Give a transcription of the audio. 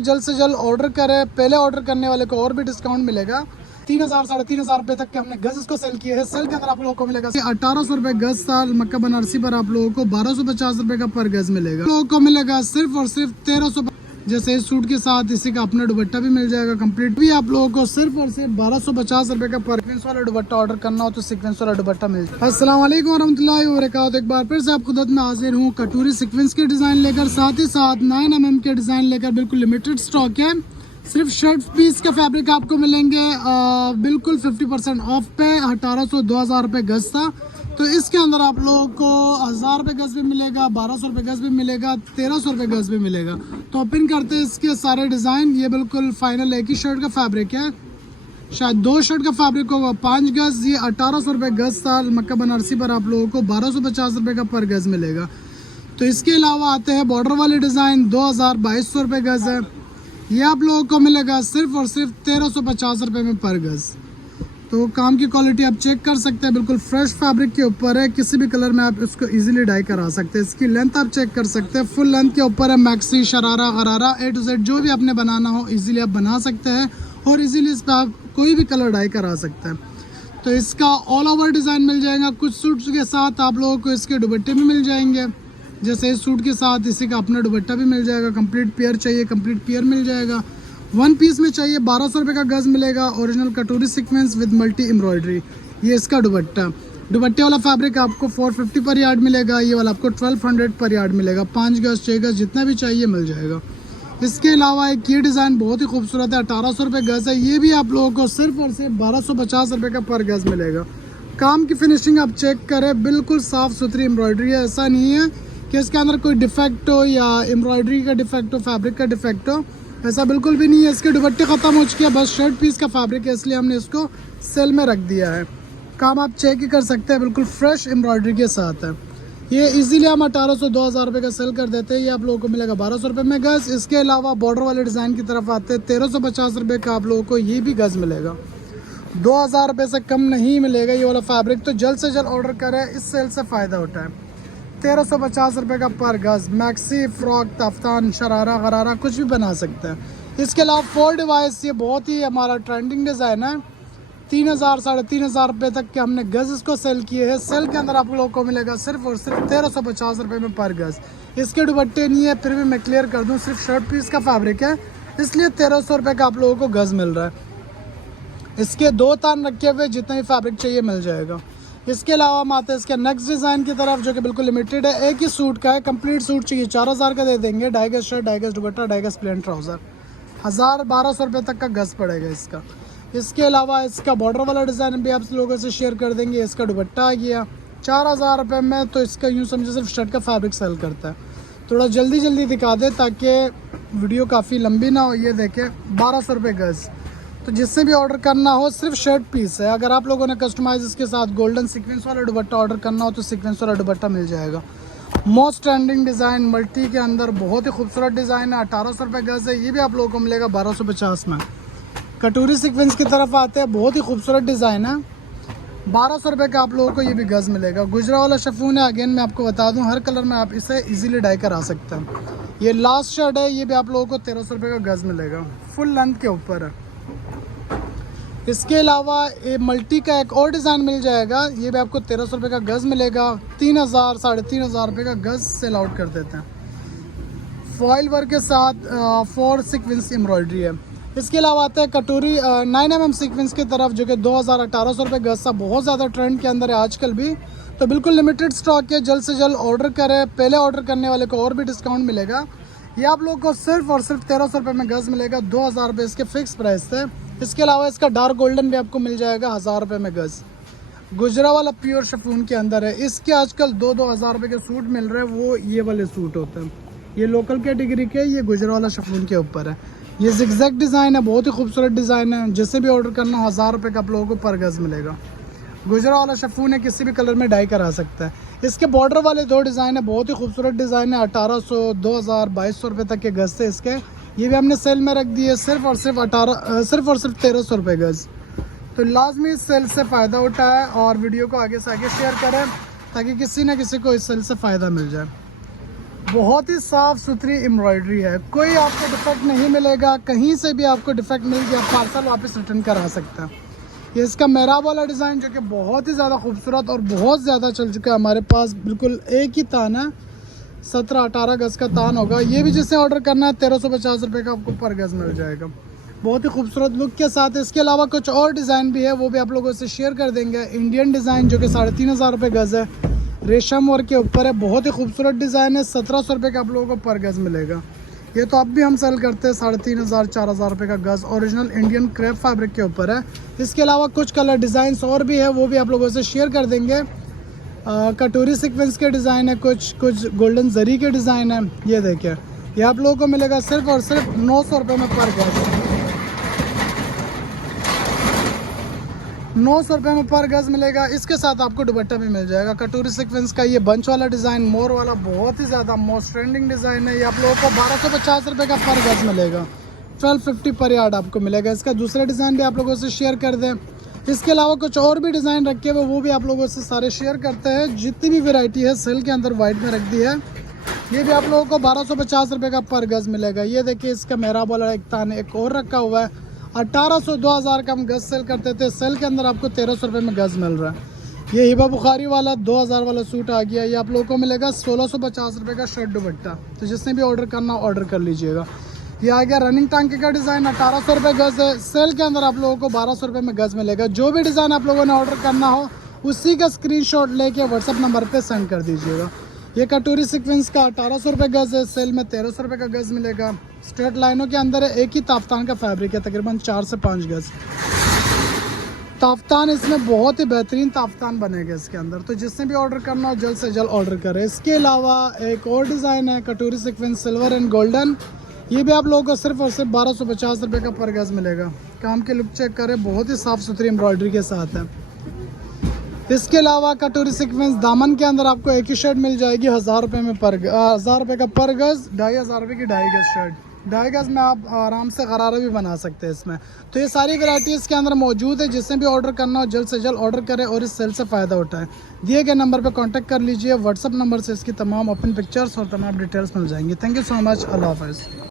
जल्द से जल्द ऑर्डर करें, पहले ऑर्डर करने वाले को और भी डिस्काउंट मिलेगा। 3000 3,500 रुपए तक के हमने गज इसको सेल किए हैं। सेल के अंदर आप लोगों को मिलेगा 1800 रुपए गज साल मक्का बनारसी पर आप लोगों को 1250 रुपए का पर गज मिलेगा। लोगों को मिलेगा सिर्फ और सिर्फ 1300। जैसे इस सूट के साथ इसी का अपना दुपट्टा भी मिल जाएगा कंप्लीट। भी आप लोगों को सिर्फ और सिर्फ 1250 रुपए का पर सीक्वेंस वाला दुपट्टा ऑर्डर करना हो तो सीक्वेंस वाला दुपट्टा मिल जाएगा। अस्सलाम वालेकुम वरहमतुल्लाहि वबरकातुहू। एक बार फिर से आपकी खिदमत में हाजिर हूँ कटोरी सीक्वेंस के डिजाइन लेकर, साथ ही साथ 9mm के डिजाइन लेकर। बिल्कुल लिमिटेड स्टॉक है। सिर्फ शर्ट पीस का फैब्रिक आपको मिलेंगे बिल्कुल 50% ऑफ पे। 1800 2000 रुपये गज था, तो इसके अंदर आप लोगों को 1000 रुपये गज भी मिलेगा, 1200 रुपये गज भी मिलेगा, 1300 रुपये गज भी मिलेगा। तो ओपन करते हैं इसके सारे डिज़ाइन। ये बिल्कुल फाइनल एक ही शर्ट का फैब्रिक है, शायद 2 शर्ट का फैब्रिक होगा। 5 गज ये 1800 रुपये गज था मक्का बनारसी पर आप लोगों को 1250 रुपये का पर गज मिलेगा। तो इसके अलावा आते हैं बॉर्डर वाले डिज़ाइन। 2200 रुपये गज है, ये आप लोगों को मिलेगा सिर्फ और सिर्फ 1350 रुपये में पर गज। तो काम की क्वालिटी आप चेक कर सकते हैं, बिल्कुल फ्रेश फैब्रिक के ऊपर है। किसी भी कलर में आप इसको इजीली डाई करा सकते हैं। इसकी लेंथ आप चेक कर सकते हैं, फुल लेंथ के ऊपर है। मैक्सी शरारा गरारा A to Z जो भी आपने बनाना हो इजीली आप बना सकते हैं और इजीली इस पर आप कोई भी कलर डाई करा सकते हैं। तो इसका ऑल ओवर डिज़ाइन मिल जाएगा। कुछ सूट्स के साथ आप लोगों को इसके दुपट्टे भी मिल जाएंगे। जैसे इस सूट के साथ इसी का अपना दुपट्टा भी मिल जाएगा। कंप्लीट पेयर चाहिए कंप्लीट पेयर मिल जाएगा। 1 पीस में चाहिए 1200 रुपये का गज मिलेगा। ओरिजिनल कटोरी सीक्वेंस विद मल्टी एम्ब्रॉयडरी, ये इसका दुपट्टा। दुपट्टे वाला फैब्रिक आपको 450 पर यार्ड मिलेगा। ये वाला आपको 1200 पर यार्ड मिलेगा। 5 गज 6 गज जितना भी चाहिए मिल जाएगा। इसके अलावा एक ये डिज़ाइन बहुत ही खूबसूरत है, 1800 रुपये गज है। ये भी आप लोगों को सिर्फ और सिर्फ 1250 रुपये का पर गज मिलेगा। काम की फिनिशिंग आप चेक करें, बिल्कुल साफ़ सुथरी एम्ब्रॉयडरी है। ऐसा नहीं है कि इसके अंदर कोई डिफेक्ट हो या एम्ब्रॉयडरी का डिफेक्ट हो, फैब्रिक का डिफेक्ट हो, ऐसा बिल्कुल भी नहीं है। इसके दुपट्टे ख़त्म हो चुके हैं, बस शर्ट पीस का फैब्रिक है इसलिए हमने इसको सेल में रख दिया है। काम आप चेक ही कर सकते हैं, बिल्कुल फ्रेश एम्ब्रॉयडरी के साथ है। ये इजीली हम 1800 2000 रुपये का सेल कर देते हैं। ये आप लोगों को मिलेगा 1200 रुपये में गज। इसके अलावा बॉर्डर वाले डिज़ाइन की तरफ आते हैं 1350 रुपये का आप लोगों को ये भी गज मिलेगा। 2000 रुपये से कम नहीं मिलेगा ये वाला फैब्रिक। तो जल्द से जल्द ऑर्डर करें, इस सेल से फ़ायदा उठाएं। 1350 रुपये का पर गज। मैक्सी फ्रॉक तफ्तान शरारा गरारा कुछ भी बना सकते हैं। इसके अलावा 4 डिवाइस, ये बहुत ही हमारा ट्रेंडिंग डिज़ाइन है। 3000 3500 रुपये तक के हमने गज इसको सेल किए हैं। सेल के अंदर आप लोगों को मिलेगा सिर्फ और सिर्फ 1350 रुपये में पर गज। इसके दुपट्टे नहीं है, फिर भी मैं क्लियर कर दूँ, सिर्फ शर्ट पीस का फैब्रिक है इसलिए 1300 रुपये का आप लोगों को गज मिल रहा है। इसके 2 तान रखे हुए जितना भी फैब्रिक चाहिए मिल जाएगा। इसके अलावा हम आते हैं इसके नेक्स्ट डिज़ाइन की तरफ जो कि बिल्कुल लिमिटेड है। एक ही सूट का है, कंप्लीट सूट चाहिए 4000 का दे देंगे। 2.5 गज शर्ट 2.5 गज दुपट्टा 2.5 गज प्लेन ट्राउज़र, 1200 रुपये तक का गज पड़ेगा इसका। इसके अलावा इसका बॉर्डर वाला डिज़ाइन भी आप लोगों से शेयर कर देंगे। इसका दुपट्टा आ गया 4000 रुपये में। तो इसका यूँ समझे सिर्फ शर्ट का फैब्रिक सेल करता है। थोड़ा जल्दी जल्दी दिखा दे ताकि वीडियो काफ़ी लंबी ना हो। ये देखें 1200 रुपये गज। तो जिससे भी ऑर्डर करना हो सिर्फ शर्ट पीस है। अगर आप लोगों ने कस्टमाइज इसके साथ गोल्डन सीक्वेंस वाला दुपट्टा ऑर्डर करना हो तो सीक्वेंस वाला दुपट्टा मिल जाएगा। मोस्ट ट्रेंडिंग डिज़ाइन मल्टी के अंदर बहुत ही खूबसूरत डिज़ाइन है। 1800 रुपये गज है। ये भी आप लोगों को मिलेगा 1250 में। कटोरी सीक्वेंस की तरफ आते हैं, बहुत ही खूबसूरत डिज़ाइन है। 1200 रुपये का आप लोगों को ये भी गज मिलेगा। गुजरा वाला शिफॉन है। अगेन मैं आपको बता दूँ, हर कलर में आप इसे ईजिली डाई करा सकते हैं। ये लास्ट शर्ट है, ये भी आप लोगों को 1300 रुपये का गज मिलेगा। फुल लेंथ के ऊपर है। इसके अलावा ये मल्टी का एक और डिज़ाइन मिल जाएगा। ये भी आपको 1300 रुपये का गज मिलेगा। 3000 3500 रुपये का गज सेल आउट कर देते हैं। फॉइल वर्क के साथ 4 सीक्वेंस एम्ब्रॉयडरी है। इसके अलावा आता है कटोरी 9mm सीक्वेंस की तरफ जो कि 1800 रुपये गज सा बहुत ज़्यादा ट्रेंड के अंदर है आजकल भी। तो बिल्कुल लिमिटेड स्टॉक है, जल्द से जल्द ऑर्डर करें। पहले ऑर्डर करने वाले को और भी डिस्काउंट मिलेगा। ये आप लोगों को सिर्फ और सिर्फ 1300 रुपये में गज मिलेगा। 2000 रुपये इसके फिक्स प्राइस थे। इसके अलावा इसका डार्क गोल्डन भी आपको मिल जाएगा 1000 रुपये में गज। गुजरा वाला प्योर शिफॉन के अंदर है। इसके आजकल 2-2 हज़ार रुपये के सूट मिल रहे हैं, वो ये वाले सूट होते हैं। ये लोकल कैटेगरी के, ये गुजरा वाला शिफॉन के ऊपर है। ये जिगजैग डिज़ाइन है, बहुत ही खूबसूरत डिज़ाइन है। जिससे भी ऑर्डर करना हो 1000 रुपये का आप लोगों को पर गज मिलेगा। गुजरा वाला शिफॉन है, किसी भी कलर में डाई करा सकता है। इसके बॉर्डर वाले 2 डिज़ाइन है, बहुत ही खूबसूरत डिज़ाइन है। 1800 2000 2200 रुपये तक के गज थे इसके। ये भी हमने सेल में रख दिए सिर्फ और सिर्फ 1300 रुपये गज। तो लाजमी इस सेल से फ़ायदा उठाएं और वीडियो को आगे से आगे शेयर करें ताकि किसी न किसी को इस सेल से फ़ायदा मिल जाए। बहुत ही साफ़ सुथरी एम्ब्रॉयडरी है, कोई आपको डिफेक्ट नहीं मिलेगा। कहीं से भी आपको डिफेक्ट मिल गया पार्सल वापस रिटर्न करा सकते हैं। ये इसका मेहराब वाला डिज़ाइन जो कि बहुत ही ज़्यादा खूबसूरत और बहुत ज़्यादा चल चुका है हमारे पास। बिल्कुल एक ही तान है, 17-18 गज़ का तान होगा। ये भी जिसने ऑर्डर करना है 1350 रुपये का आपको पर गज़ मिल जाएगा, बहुत ही खूबसूरत लुक के साथ। इसके अलावा कुछ और डिज़ाइन भी है, वो भी आप लोगों से शेयर कर देंगे। इंडियन डिज़ाइन जो कि 3500 रुपये गज़ है, रेशम वर्क के ऊपर है, बहुत ही खूबसूरत डिज़ाइन है। 1700 रुपये का आप लोगों को पर गज़ मिलेगा। ये तो अब भी हम सेल करते हैं 3500-4000 रुपये का गज़। ओरिजिनल इंडियन क्रेप फैब्रिक के ऊपर है। इसके अलावा कुछ कलर डिज़ाइंस और भी है, वो भी आप लोगों से शेयर कर देंगे। कटोरी सीक्वेंस के डिज़ाइन है, कुछ गोल्डन जरी के डिज़ाइन है। ये देखिए, ये आप लोगों को मिलेगा सिर्फ और सिर्फ 900 रुपये में पर गज़। 900 रुपये में पर गज़ मिलेगा। इसके साथ आपको दुपट्टा भी मिल जाएगा। कटोरी सीक्वेंस का ये बंच वाला डिज़ाइन, मोर वाला, बहुत ही ज़्यादा मोस्ट ट्रेंडिंग डिज़ाइन है। ये आप लोगों को 1250 रुपये का पर गज़ मिलेगा। 1250 पर यार्ड आपको मिलेगा। इसका दूसरा डिज़ाइन भी आप लोगों से शेयर कर दें। इसके अलावा कुछ और भी डिज़ाइन रखे हुए, वो भी आप लोगों से सारे शेयर करते हैं। जितनी भी वैरायटी है सेल के अंदर वाइट में रख दी है। ये भी आप लोगों को 1250 रुपये का पर गज़ मिलेगा। ये देखिए, इसका मेहराब वाला एक तान एक और रखा हुआ है। 1800-2000 का हम गज़ सेल करते थे, सेल के अंदर आपको 1300 रुपये में गज़ मिल रहा है। ये हिबा बुखारी वाला 2000 वाला सूट आ गया। ये आप लोगों को मिलेगा 1650 रुपये का शर्ट दुपट्टा। तो जिसने भी ऑर्डर करना ऑर्डर कर लीजिएगा। ये आ गया रनिंग टांके का डिज़ाइन, 1800 रुपये गज़ है। सेल के अंदर आप लोगों को 1200 रुपये में गज़ मिलेगा। जो भी डिज़ाइन आप लोगों ने ऑर्डर करना हो उसी का स्क्रीनशॉट लेके व्हाट्सअप नंबर पे सेंड कर दीजिएगा। ये कटोरी सीक्वेंस का 1800 रुपये गज़ है, सेल में 1300 रुपये का गज़ मिलेगा। स्ट्रेट लाइनों के अंदर है, एक ही ताफ्तान का फैब्रिक है, तकरीबन 4 से 5 गज़ ताफ्तान। इसमें बहुत ही बेहतरीन ताफ्तान बनेगा इसके अंदर। तो जिसने भी ऑर्डर करना हो जल्द से जल्द ऑर्डर करें। इसके अलावा एक और डिज़ाइन है, कटोरी सीक्वेंस सिल्वर एंड गोल्डन। ये भी आप लोगों को सिर्फ और सिर्फ 1250 रुपये का पर गज़ मिलेगा। काम के लुक चेक करें, बहुत ही साफ़ सुथरी एम्ब्रॉयडरी के साथ है। इसके अलावा कटोरी सीक्वेंस दामन के अंदर आपको एक ही शर्ट मिल जाएगी 1000 रुपये में 1000 रुपये का पर गज़। 2500 रुपये की 2.5 गज़ शर्ट, 2.5 गज़ में आप आराम से गरारा भी बना सकते हैं इसमें। तो ये सारी वैरायटीज़ के अंदर मौजूद है। जिसने भी ऑर्डर करना हो जल्द से जल्द ऑर्डर करें और इस सेल से फ़ायदा उठाएं। दिए गए नंबर पर कांटेक्ट कर लीजिए। व्हाट्सअप नंबर से इसकी तमाम ओपन पिक्चर्स और तमाम डिटेल्स मिल जाएंगी। Thank you so much. अल्लाह हाफ़िज़।